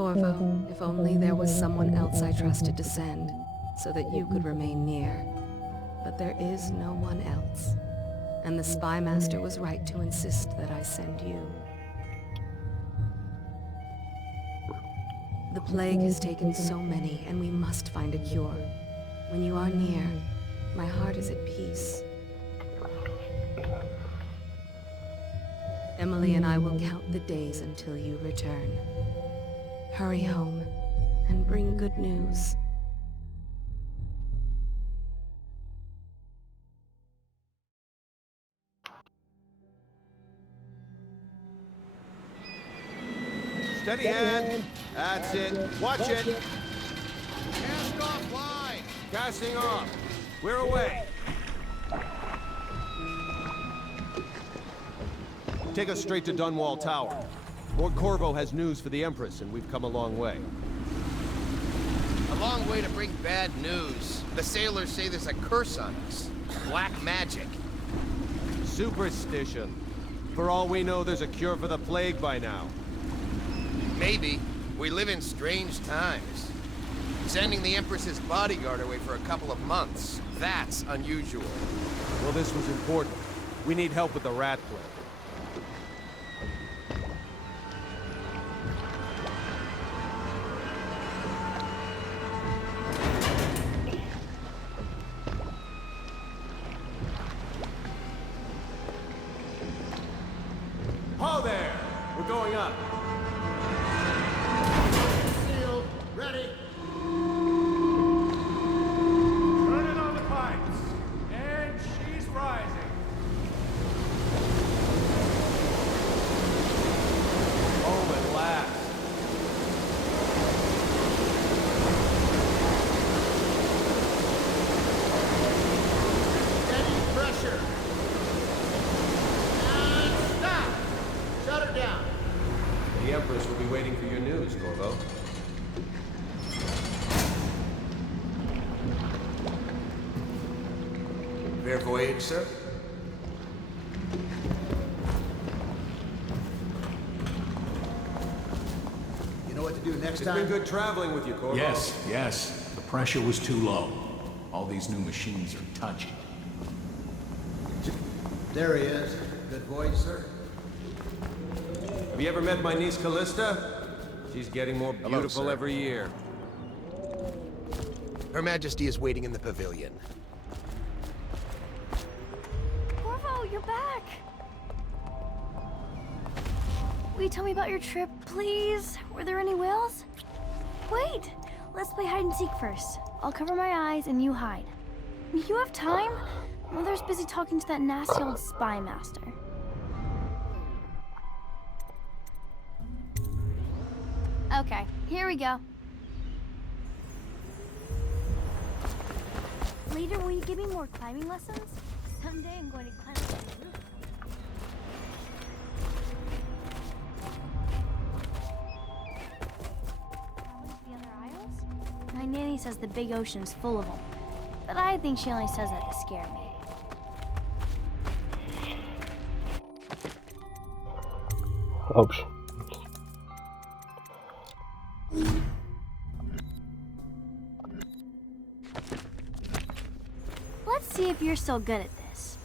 Corvo, if only there was someone else I trusted to send, so that you could remain near. But there is no one else. And the Spy Master was right to insist that I send you. The plague has taken so many, and we must find a cure. When you are near, my heart is at peace. Emily and I will count the days until you return. Hurry home, and bring good news. Steady hand. That's it. Watch it. Cast off line. Casting off. We're away. Take us straight to Dunwall Tower. Lord Corvo has news for the Empress, and we've come a long way. A long way to bring bad news. The sailors say there's a curse on us. Black magic. Superstition. For all we know, there's a cure for the plague by now. Maybe. We live in strange times. Sending the Empress's bodyguard away for a couple of months. That's unusual. Well, this was important. We need help with the rat plague. Ho there! We're going up. Sealed. Ready. Turning on the pipes. And she's rising. Home at last. Steady pressure. And stop. Shut her down. The Empress will be waiting for your news, Corvo. Fair voyage, sir. You know what to do next It's time? been good traveling with you, Corvo. Yes. The pressure was too low. All these new machines are touchy. There he is. Good voyage, sir. Have you ever met my niece Callista? She's getting more beautiful sir. every year. Her Majesty is waiting in the pavilion. Corvo, you're back! Will you tell me about your trip, please? Were there any whales? Wait! Let's play hide and seek first. I'll cover my eyes and you hide. You have time? Mother's busy talking to that nasty old spy master. Okay, here we go. Later, will you give me more climbing lessons? Someday I'm going to climb up the roof. The other aisles? My nanny says the big ocean's full of them, but I think she only says that to scare me. Dobrze. Let's see if you're still good at this.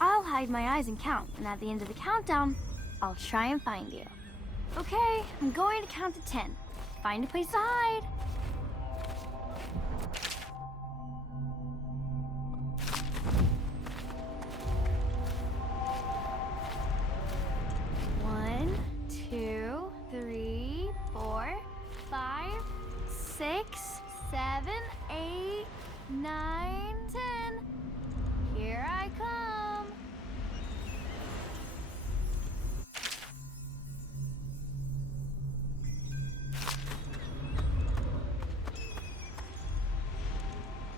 I'll hide my eyes and count, and at the end of the countdown, I'll try and find you. Okay, I'm going to count to 10. Find a place to hide. One, 2, 3, 4, 5, 6, 7, 8, 9, 10. Here I come.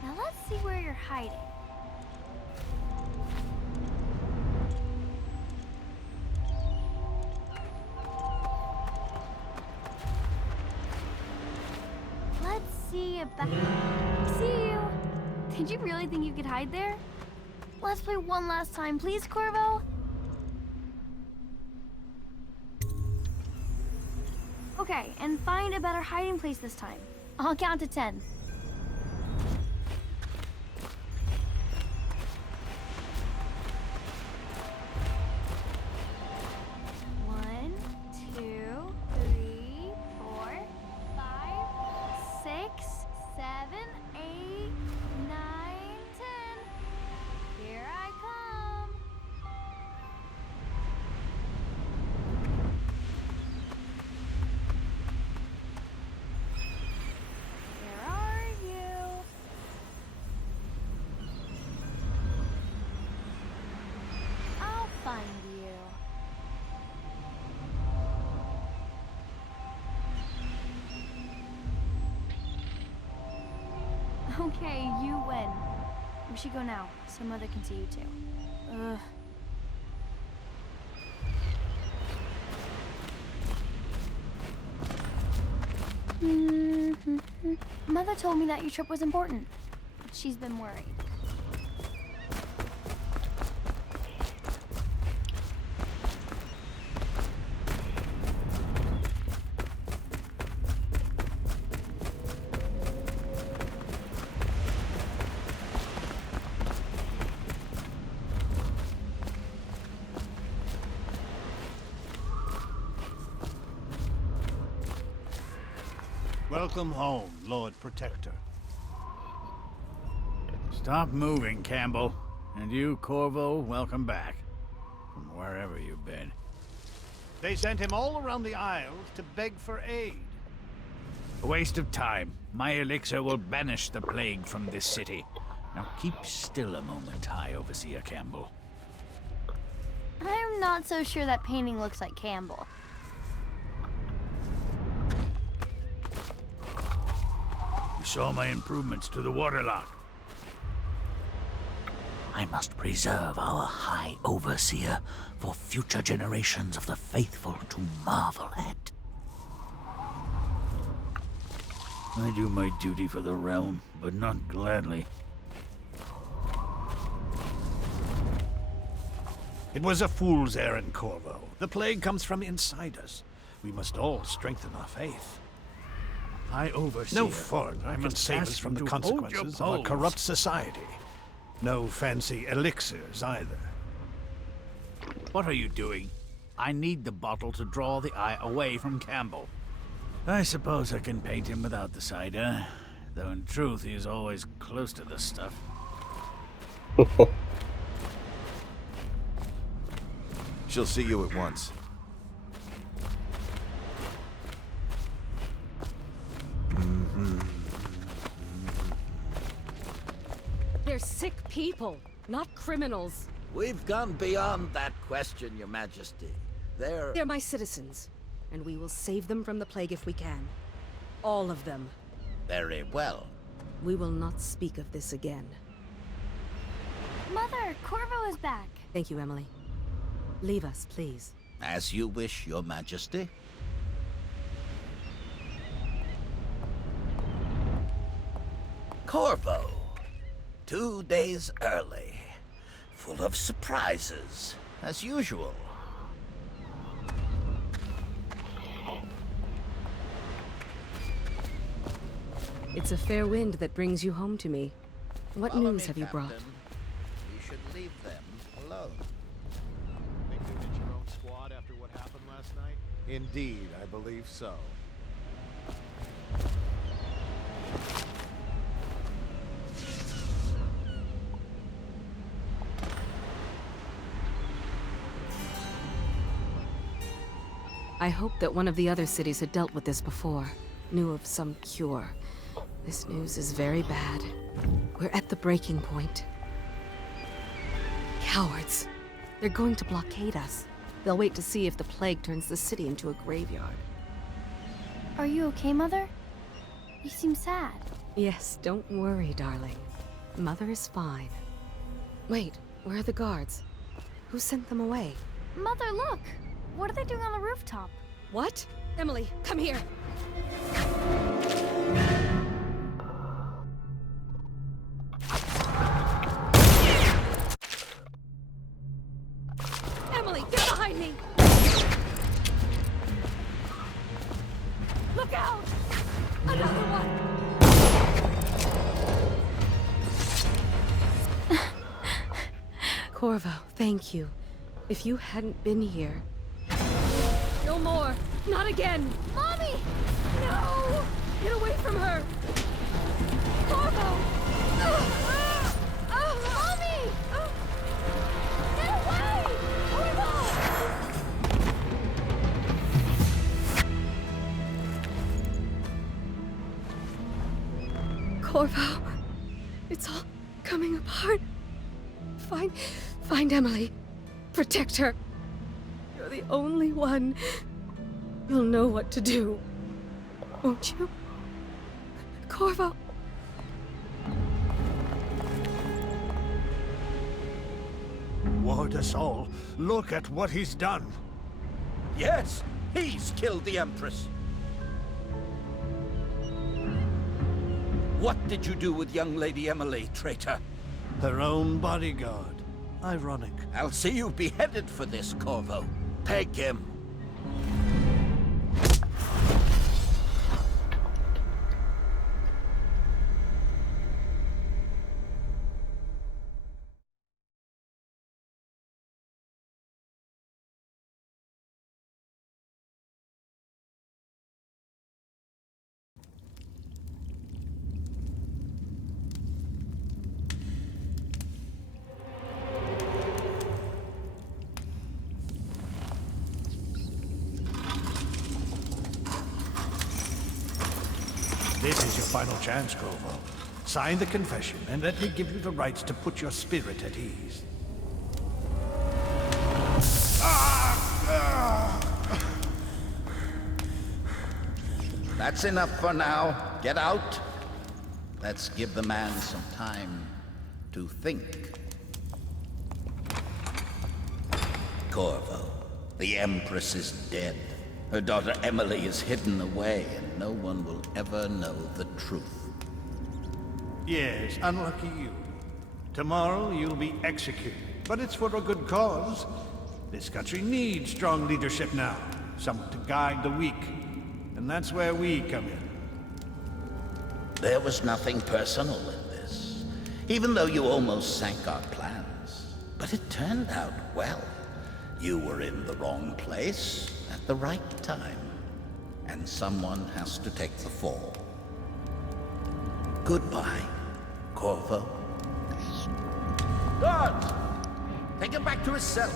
Now let's see where you're hiding. Let's see about... See you. Did you really think you could hide there? Let's play one last time, please, Corvo? Okay, and find a better hiding place this time. I'll count to 10. One, two, three, 4, 5, 6, 7, 8, 9, 10. Here I come. Where are you? I'll find you. Okay, you win. We should go now, so Mother can see you too. Ugh. Mother told me that your trip was important. She's been worried. Welcome home, Lord Protector. Stop moving, Campbell. And you, Corvo, welcome back. From wherever you've been. They sent him all around the Isles to beg for aid. A waste of time. My elixir will banish the plague from this city. Now keep still a moment, High Overseer Campbell. I'm not so sure that painting looks like Campbell. You saw my improvements to the waterlock. I must preserve our High Overseer for future generations of the faithful to marvel at. I do my duty for the realm, but not gladly. It was a fool's errand, Corvo. The plague comes from inside us. We must all strengthen our faith. High Overseer. No fault. I must save us from the consequences of a corrupt society. No fancy elixirs either. What are you doing? I need the bottle to draw the eye away from Campbell. I suppose I can paint him without the cider, though in truth he is always close to this stuff. She'll see you at once. They're sick people, not criminals. We've gone beyond that question, Your Majesty. They're my citizens, and we will save them from the plague if we can. All of them. Very well. We will not speak of this again. Mother, Corvo is back. Thank you, Emily. Leave us, please. As you wish, Your Majesty. Corvo. 2 days early. Full of surprises, as usual. It's a fair wind that brings you home to me. What Follow news me, have you brought? Captain. You should leave them alone. Think you get your own squad after what happened last night? Indeed, I believe so. I hoped that one of the other cities had dealt with this before, knew of some cure. This news is very bad. We're at the breaking point. Cowards. They're going to blockade us. They'll wait to see if the plague turns the city into a graveyard. Are you okay, Mother? You seem sad. Yes, don't worry, darling. Mother is fine. Wait, where are the guards? Who sent them away? Mother, look! What are they doing on the rooftop? What? Emily, come here! Emily, get behind me! Corvo, thank you. If you hadn't been here... No more! Not again! Mommy! No! Get away from her! Corvo! Mommy! Get away! Corvo! Corvo, it's all coming apart. Find Emily. Protect her. You're the only one. You'll know what to do. Won't you? Corvo. Ward us all. Look at what he's done. Yes, he's killed the Empress. What did you do with young Lady Emily, traitor? Her own bodyguard. Ironic. I'll see you beheaded for this, Corvo. Peg him. This is your final chance, Corvo. Sign the confession, and let me give you the rights to put your spirit at ease. That's enough for now. Get out. Let's give the man some time to think. Corvo, the Empress is dead. Her daughter Emily is hidden away, and no one will ever know the truth. Yes, unlucky you. Tomorrow you'll be executed, but it's for a good cause. This country needs strong leadership now, someone to guide the weak. And that's where we come in. There was nothing personal in this, even though you almost sank our plans. But it turned out well. You were in the wrong place at the right time, and someone has to take the fall. Goodbye, Corvo. Guards! Take him back to his cell.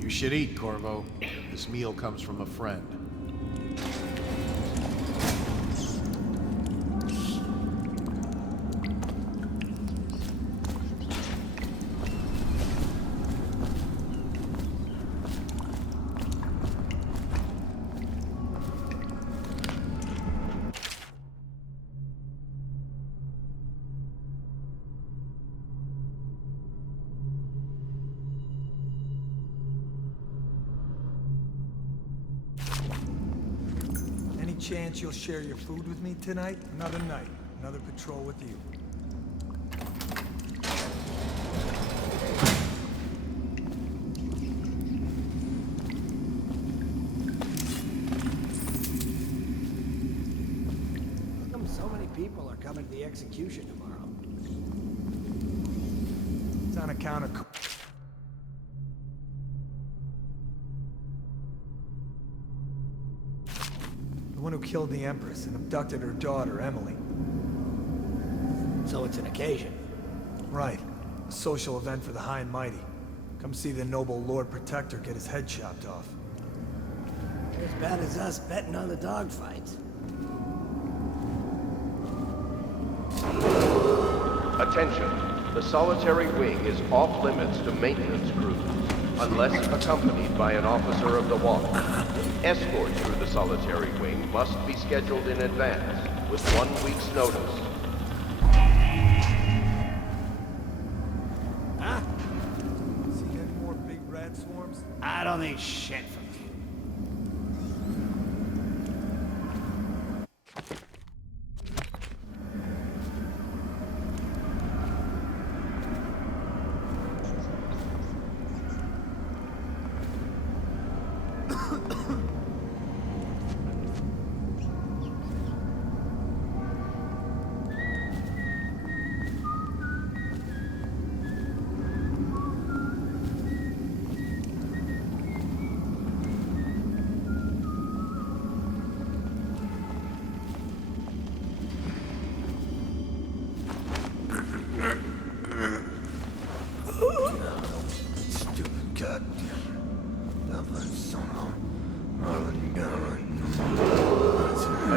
You should eat, Corvo. This meal comes from a friend. Chance you'll share your food with me tonight? Another night, another patrol with you. How come so many people are coming to the execution tomorrow? It's on account of... The one who killed the Empress and abducted her daughter, Emily. So it's an occasion. Right. A social event for the high and mighty. Come see the noble Lord Protector get his head chopped off. As bad as us betting on the dogfights. Attention. The solitary wing is off limits to maintenance crews, unless accompanied by an officer of the watch. Escorts through the solitary wing must be scheduled in advance, with 1 week's notice. Huh? See any more big rat swarms? I don't think shit from you.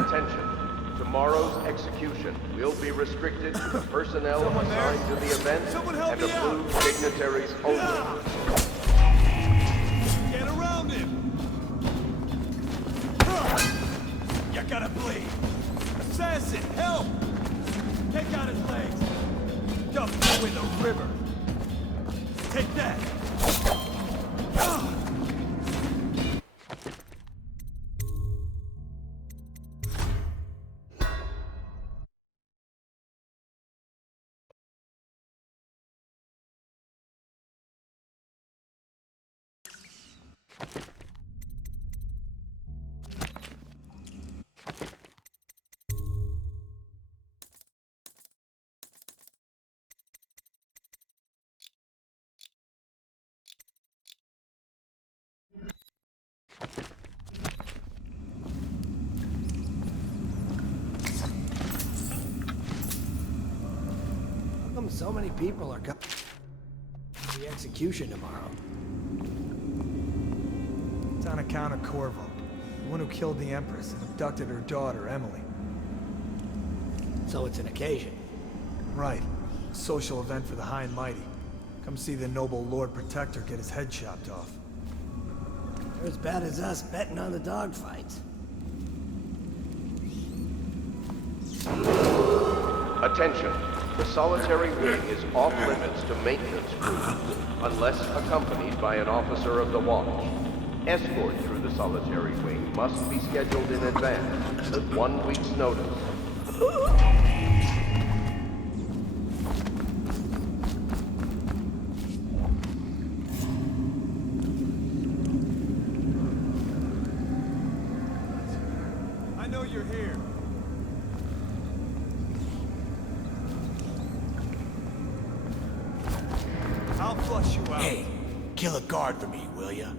Attention. Tomorrow's execution will be restricted to the personnel assigned to the event and approved dignitaries only. Get around him! You gotta bleed! Assassin, help! Take out his legs! Dump him in the river! Take that! How come so many people are coming to the execution tomorrow? It's on account of Corvo, the one who killed the Empress and abducted her daughter, Emily. So it's an occasion. Right. A social event for the high and mighty. Come see the noble Lord Protector get his head chopped off. They're as bad as us betting on the dogfights. Attention. The solitary wing is off limits to maintenance crews, unless accompanied by an officer of the watch. Escort through the solitary wing must be scheduled in advance, with 1 week's notice. I know you're here. I'll flush you out. Hey, kill a guard for me, will ya?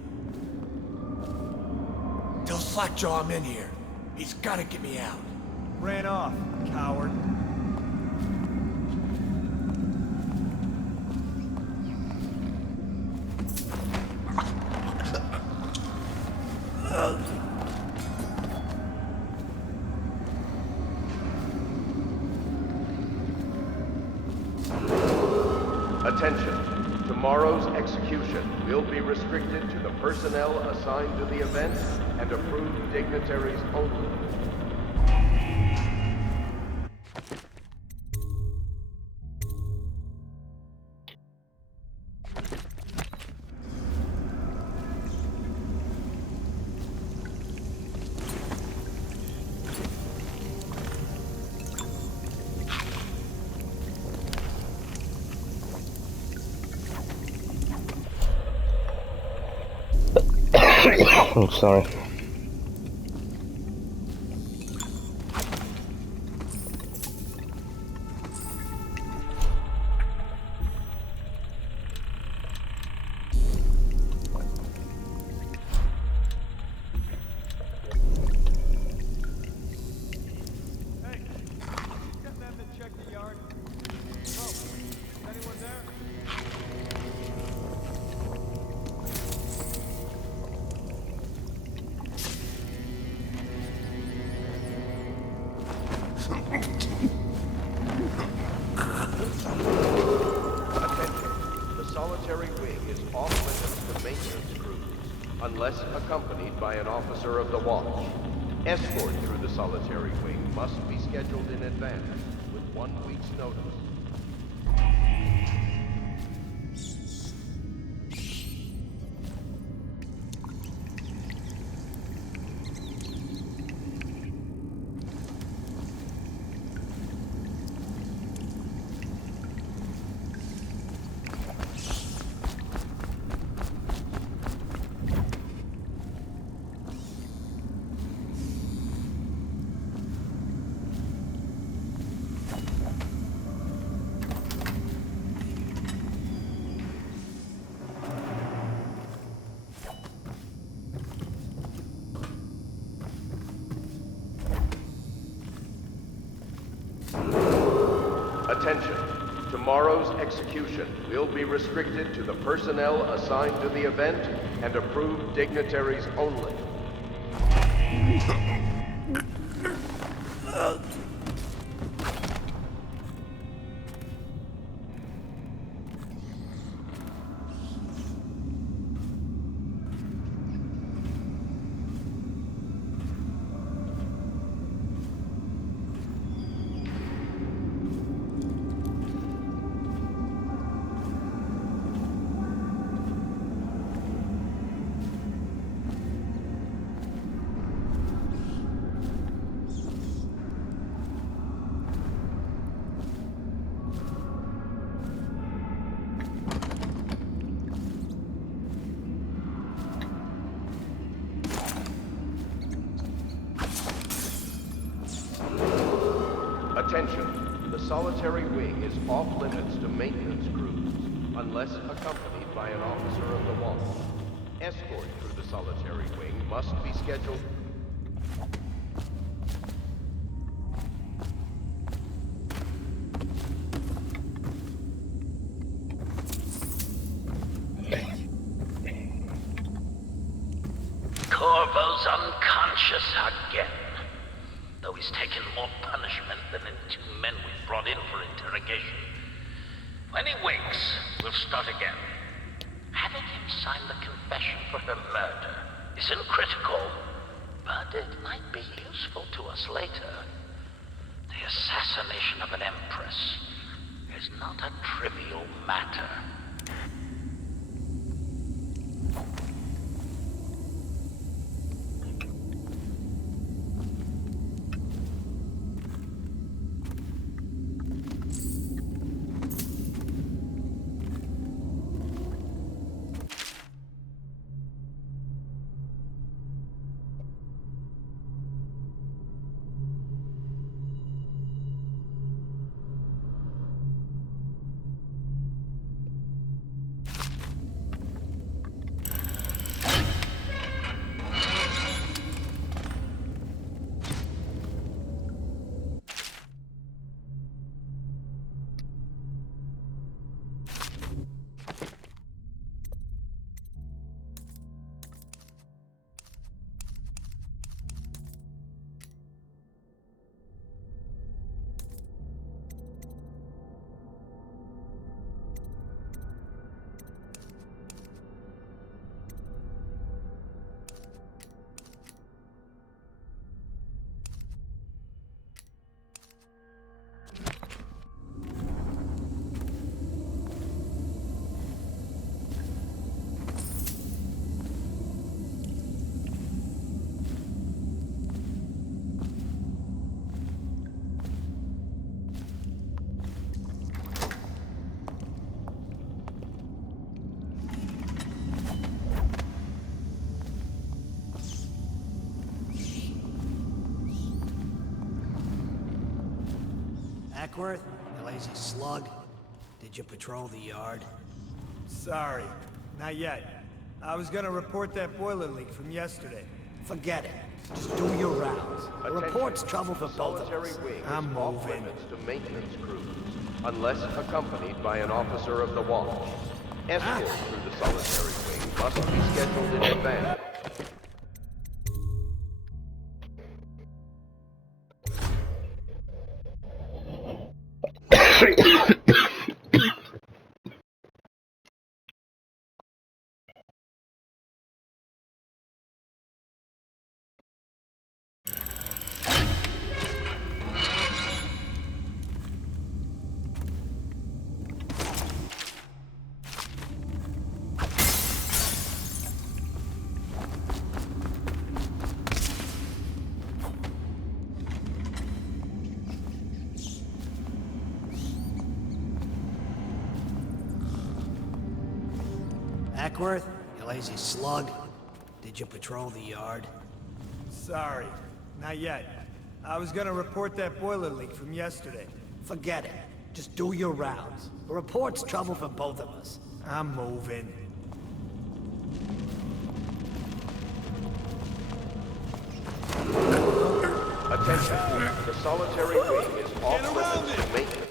Tell Slackjaw I'm in here. He's gotta get me out. Ran off, coward. Attention. Tomorrow's execution will be restricted to the personnel assigned to the event and approved dignitaries only. I'm sorry. Hey, get them to check the yard. Oh, is anyone there? Attention. The solitary wing is off limits to maintenance crews, unless accompanied by an officer of the watch. Escort through the solitary wing must be scheduled in advance, with 1 week's notice. Attention. Tomorrow's execution will be restricted to the personnel assigned to the event and approved dignitaries only. Attention, the solitary wing is off limits to maintenance crews, unless accompanied by an officer of the watch. Escort through the solitary wing must be scheduled. Corvo's unconscious again. Though he's taken more punishment than the 2 men we brought in for interrogation. When he wakes, we'll start again. Having him sign the confession for her murder isn't critical, but it might be useful to us later. The assassination of an empress is not a trivial matter. Ackworth, you lazy slug. Did you patrol the yard? Sorry, not yet. I was gonna report that boiler leak from yesterday. Forget it. Just do your rounds. The report's trouble for both of us. I'm off limits to maintenance crews, unless accompanied by an officer of the watch. Escort through the solitary wing must be scheduled in advance. Ackworth, you lazy slug. Did you patrol the yard? Sorry, not yet. I was gonna report that boiler leak from yesterday. Forget it. Just do your rounds. The report's trouble for both of us. I'm moving. Attention, the solitary wing is off limits to maintenance.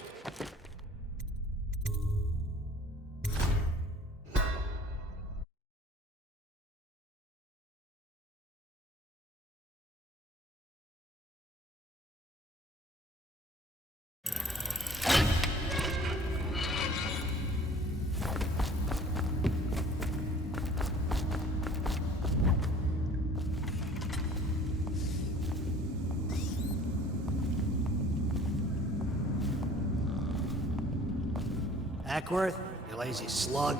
Ackworth, you lazy slug.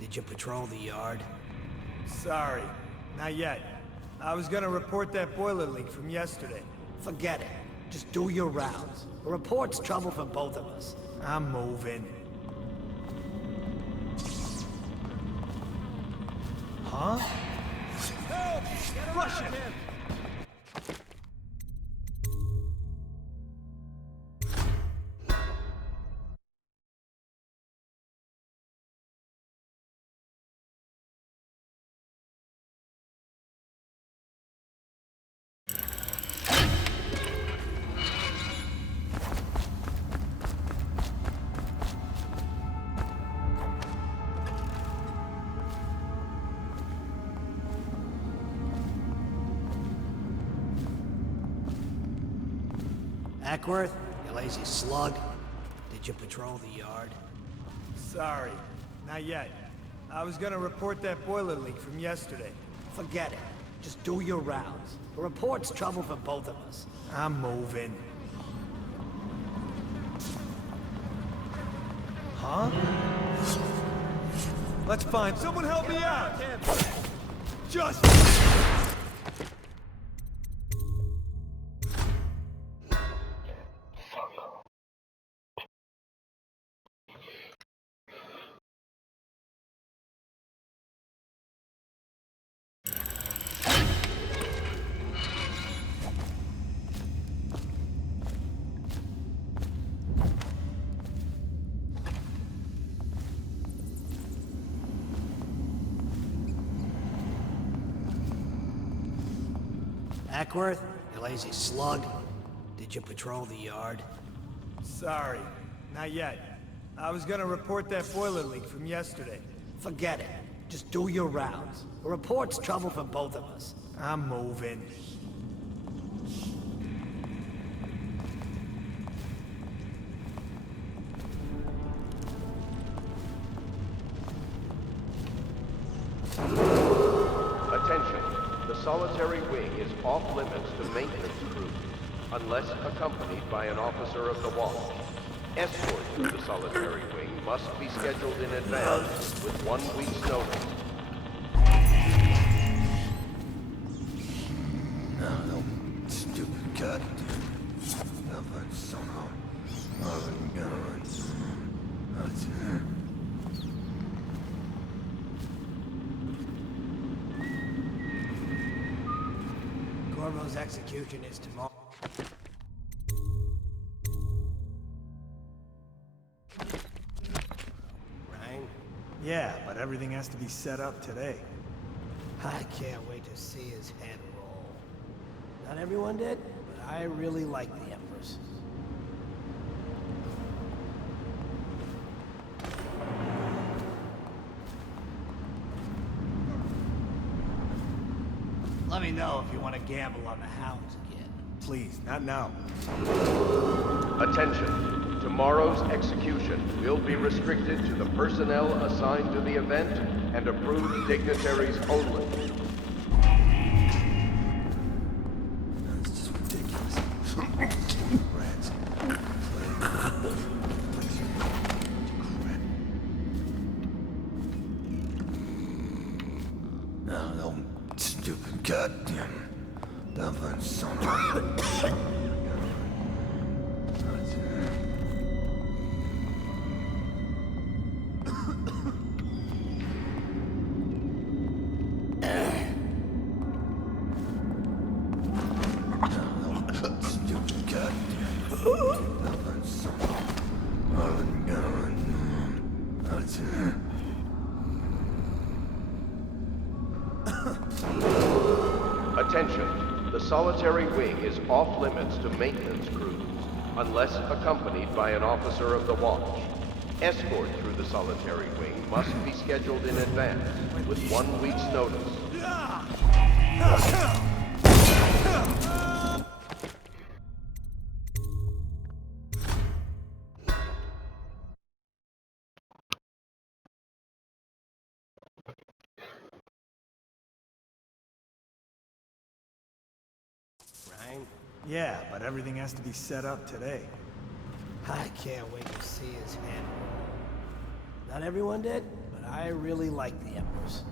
Did you patrol the yard? Sorry, not yet. I was gonna report that boiler leak from yesterday. Forget it. Just do your rounds. The report's trouble for both of us. I'm moving. Huh? Help! Rush him! Ackworth, you lazy slug. Did you patrol the yard? Sorry, not yet. I was gonna report that boiler leak from yesterday. Forget it. Just do your rounds. The report's trouble for both of us. I'm moving. Huh? Let's find someone help me out! Just... Ackworth, you lazy slug. Did you patrol the yard? Sorry, not yet. I was gonna report that boiler leak from yesterday. Forget it. Just do your rounds. The report's trouble for both of us. I'm moving. Attention. The solitary wing is off limits to maintenance crews, unless accompanied by an officer of the watch. Escort through the solitary wing must be scheduled in advance with 1 week's notice. No, stupid god. But somehow... Corvo's execution is tomorrow. Ryan? Yeah, but everything has to be set up today. I can't wait to see his head roll. Not everyone did, but I really like the Empress. Let me know if you want to gamble on the hounds again. Please, not now. Attention. Tomorrow's execution will be restricted to the personnel assigned to the event and approved dignitaries only. It's just ridiculous. Rats. No, stupid goddamn. Dumb son of Attention. The solitary wing is off limits to maintenance crews, unless accompanied by an officer of the watch. Escort through the solitary wing must be scheduled in advance with 1 week's notice. Ryan? Yeah, but everything has to be set up today. I can't wait to see his head roll. Not everyone did, but I really like the Empress.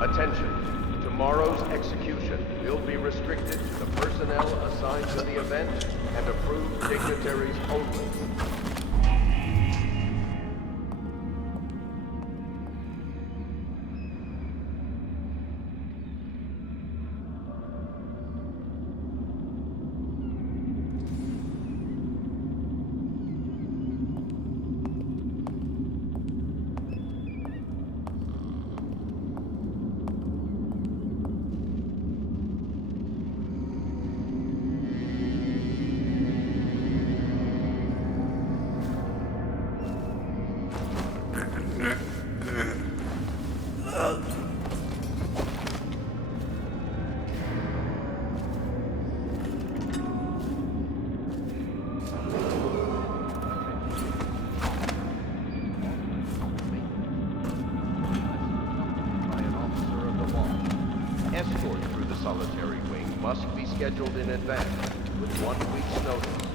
Attention. Tomorrow's execution will be restricted to the personnel assigned to the event and approved dignitaries only. scheduled in advance, with 1 week's notice.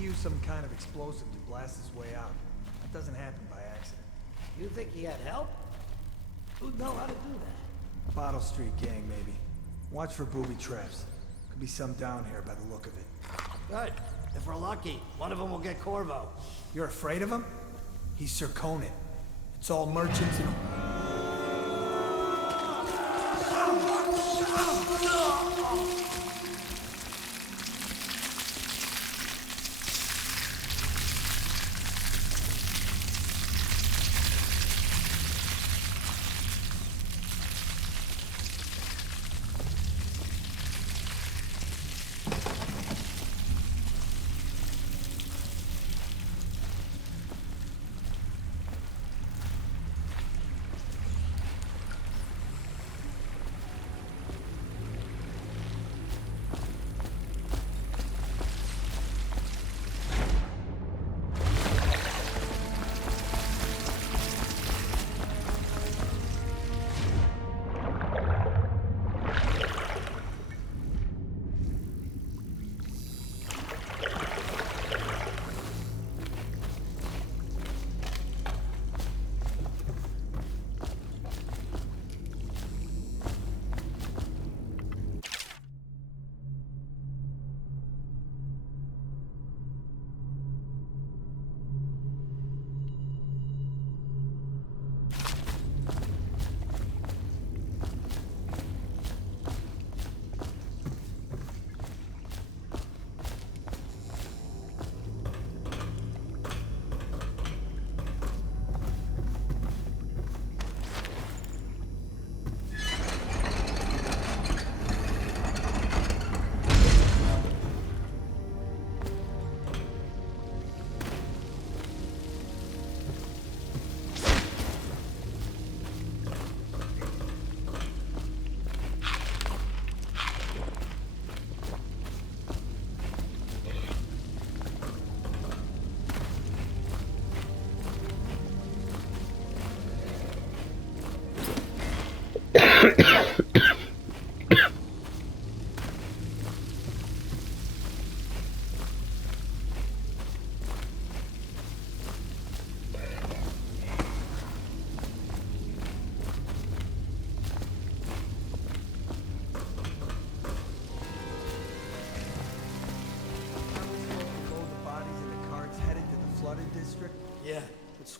He used some kind of explosive to blast his way out. That doesn't happen by accident. You think he had help? Who'd know how to do that? Bottle Street gang, maybe. Watch for booby traps. Could be some down here by the look of it. Good. If we're lucky, one of them will get Corvo. You're afraid of him? He's Sir Conan. It's all merchants and...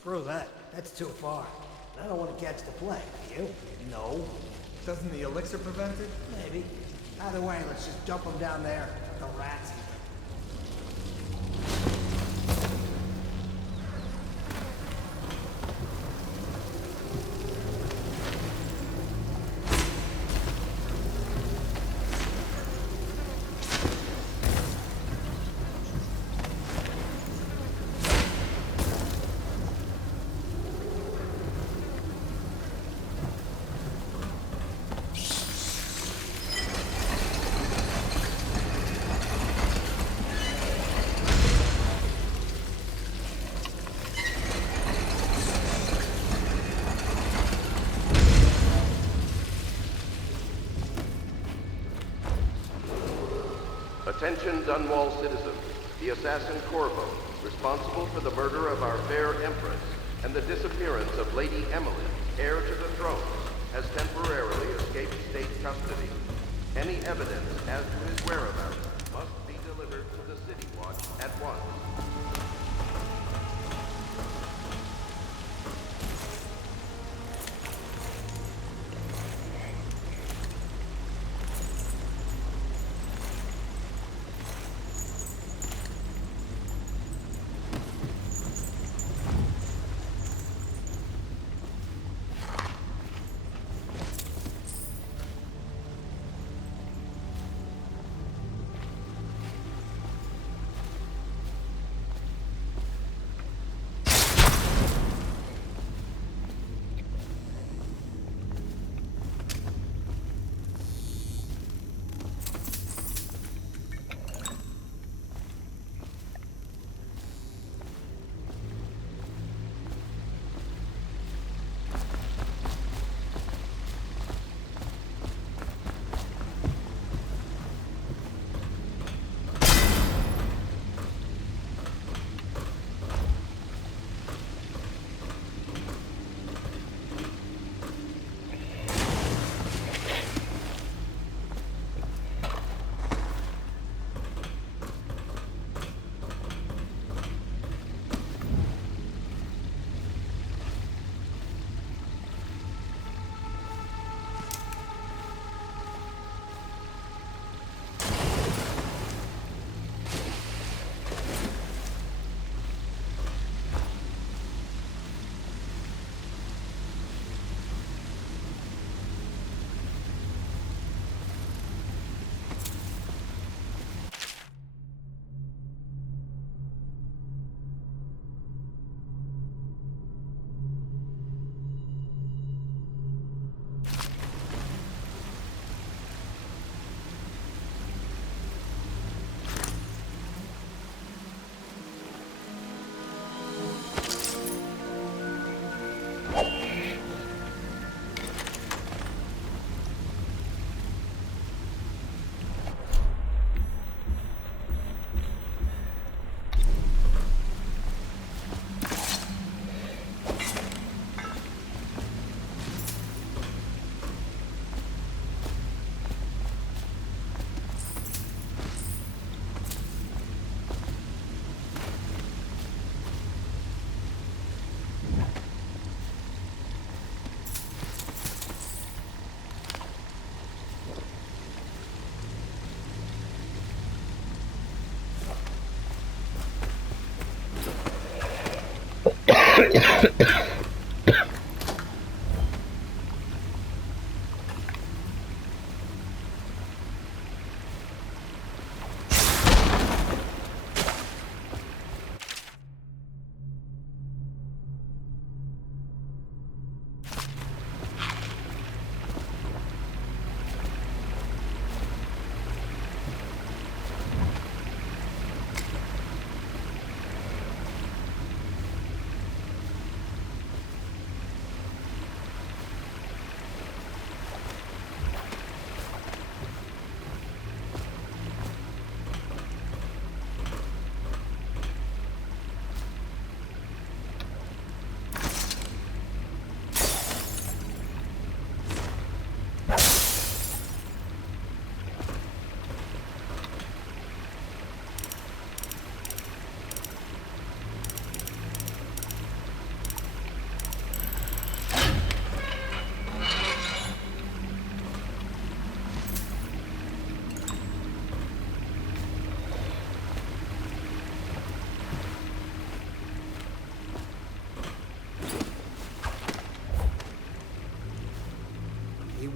Screw that. That's too far. I don't want to catch the plague, do you? No. Doesn't the elixir prevent it? Maybe. Either way, let's just dump them down there. The rats. Attention Dunwall citizens. The assassin Corvo, responsible for the murder of our fair Empress and the disappearance of Lady Emily, heir to the throne, has temporarily escaped state custody. Any evidence as to his whereabouts must be delivered to the City Watch at once.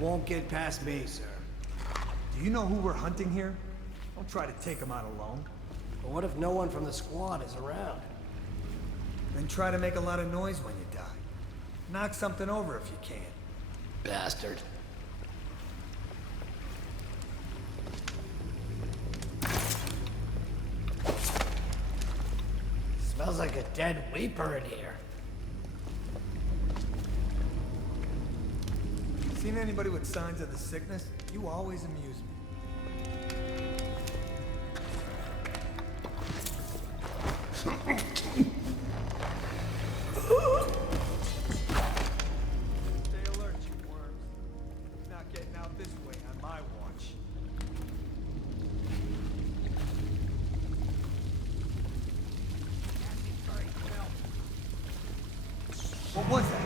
won't get past me, sir. Do you know who we're hunting here? Don't try to take him out alone. But what if no one from the squad is around? Then try to make a lot of noise when you die. Knock something over if you can. Bastard. Smells like a dead Weeper in here. Seen anybody with signs of the sickness? You always amuse me. Stay alert, you worms. He's not getting out this way on my watch. What was that?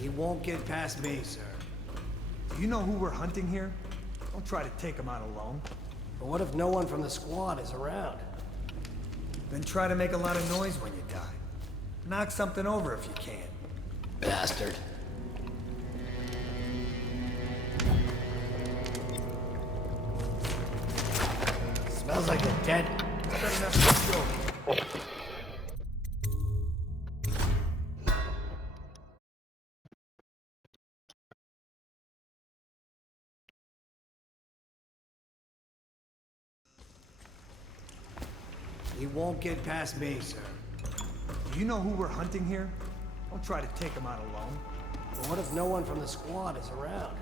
He won't get past me, sir. Do you know who we're hunting here? Don't try to take him out alone. But what if no one from the squad is around? Then try to make a lot of noise when you die. Knock something over if you can. Bastard. Smells like a dead... He won't get past me, sir. Do you know who we're hunting here? Don't try to take him out alone. But what if no one from the squad is around?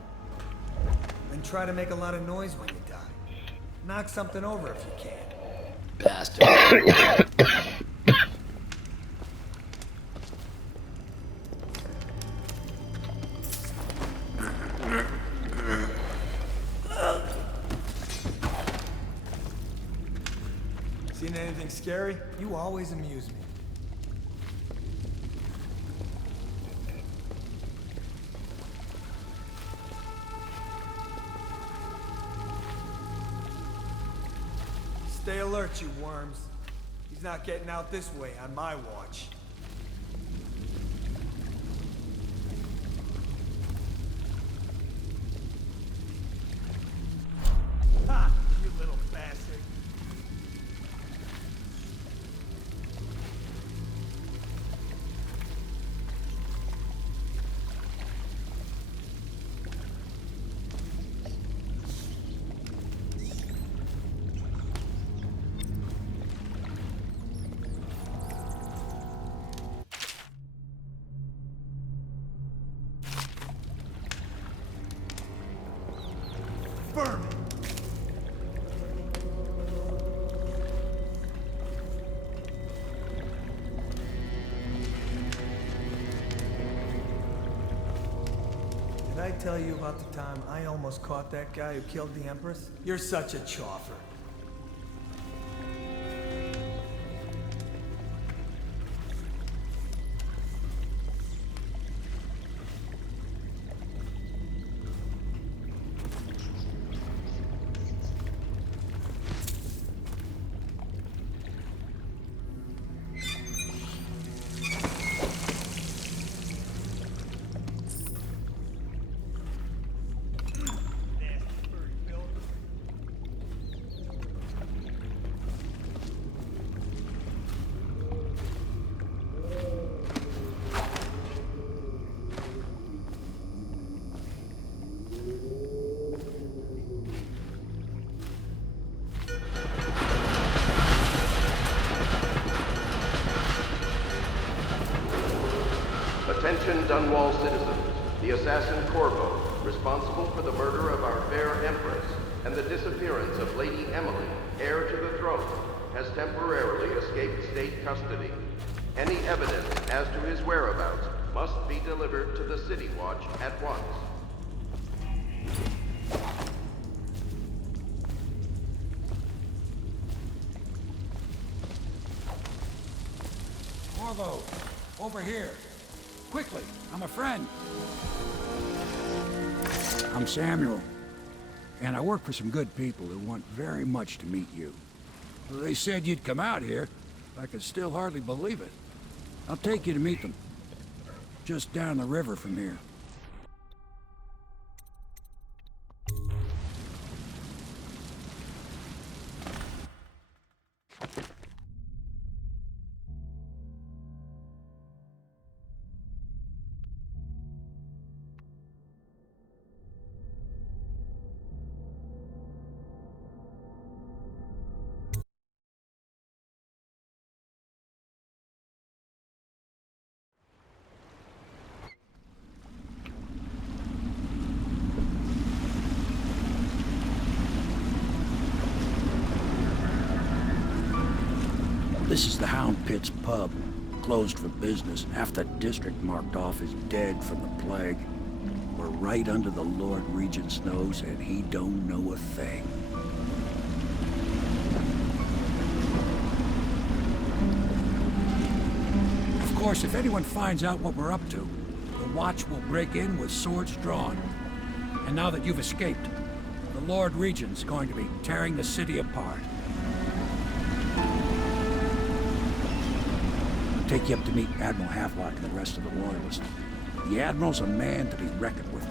Then try to make a lot of noise when you die. Knock something over if you can. Bastard. Seen anything scary? You always amuse me. Stay alert, you worms. He's not getting out this way on my watch. Ha! You little bastard. Vermin! Did I tell you about the time I almost caught that guy who killed the Empress? You're such a choffer. Attention Dunwall citizens. The assassin Corvo, responsible for the murder of our fair Empress and the disappearance of Lady Emily, heir to the throne, has temporarily escaped state custody. Any evidence as to his whereabouts must be delivered to the City Watch at once. Corvo, over here. Quickly, I'm a friend. I'm Samuel, and I work for some good people who want very much to meet you. They said you'd come out here. I can still hardly believe it. I'll take you to meet them. Just down the river from here. This is the Hound Pits pub. Closed for business. Half the district marked off as dead from the plague. We're right under the Lord Regent's nose, and he don't know a thing. Of course, if anyone finds out what we're up to, the Watch will break in with swords drawn. And now that you've escaped, the Lord Regent's going to be tearing the city apart. Take you up to meet Admiral Havelock and the rest of the Loyalists. The Admiral's a man to be reckoned with.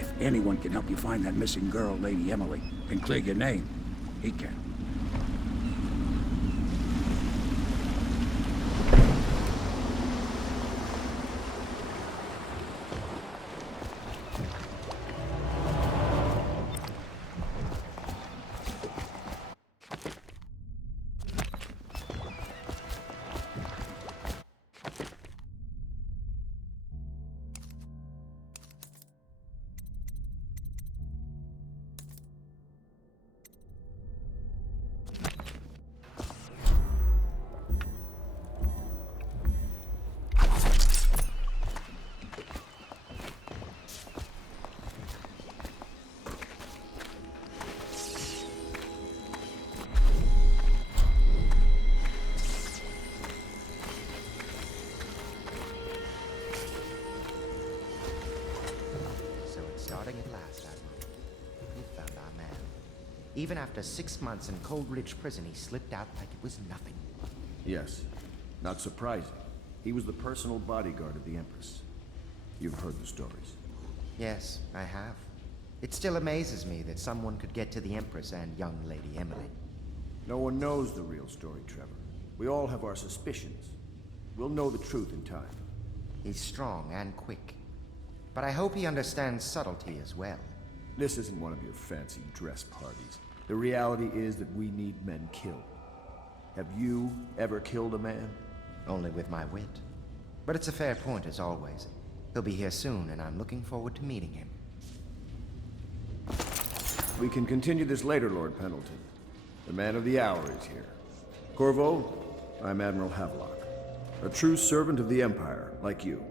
If anyone can help you find that missing girl, Lady Emily, and clear your name, he can. Even after 6 months in Cold Ridge Prison, he slipped out like it was nothing. Yes. Not surprising. He was the personal bodyguard of the Empress. You've heard the stories. Yes, I have. It still amazes me that someone could get to the Empress and young Lady Emily. No one knows the real story, Trevor. We all have our suspicions. We'll know the truth in time. He's strong and quick. But I hope he understands subtlety as well. This isn't one of your fancy dress parties. The reality is that we need men killed. Have you ever killed a man? Only with my wit. But it's a fair point as always. He'll be here soon, and I'm looking forward to meeting him. We can continue this later, Lord Pendleton. The man of the hour is here. Corvo, I'm Admiral Havelock. A true servant of the Empire, like you.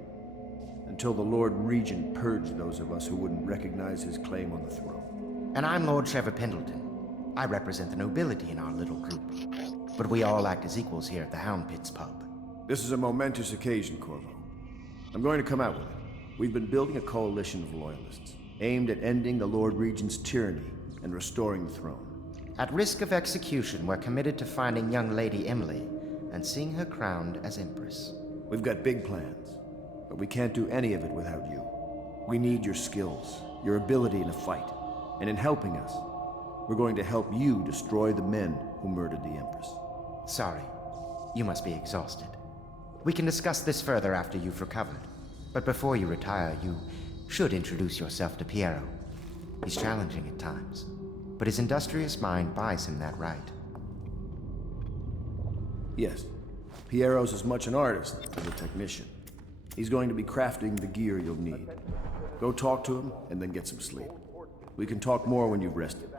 Until the Lord Regent purged those of us who wouldn't recognize his claim on the throne. And I'm Lord Trevor Pendleton. I represent the nobility in our little group. But we all act as equals here at the Hound Pits pub. This is a momentous occasion, Corvo. I'm going to come out with it. We've been building a coalition of loyalists, aimed at ending the Lord Regent's tyranny and restoring the throne. At risk of execution, we're committed to finding young Lady Emily and seeing her crowned as Empress. We've got big plans, but we can't do any of it without you. We need your skills, your ability in a fight, and in helping us, we're going to help you destroy the men who murdered the Empress. Sorry. You must be exhausted. We can discuss this further after you've recovered. But before you retire, you should introduce yourself to Piero. He's challenging at times, but his industrious mind buys him that right. Yes. Piero's as much an artist as a technician. He's going to be crafting the gear you'll need. Go talk to him, and then get some sleep. We can talk more when you've rested.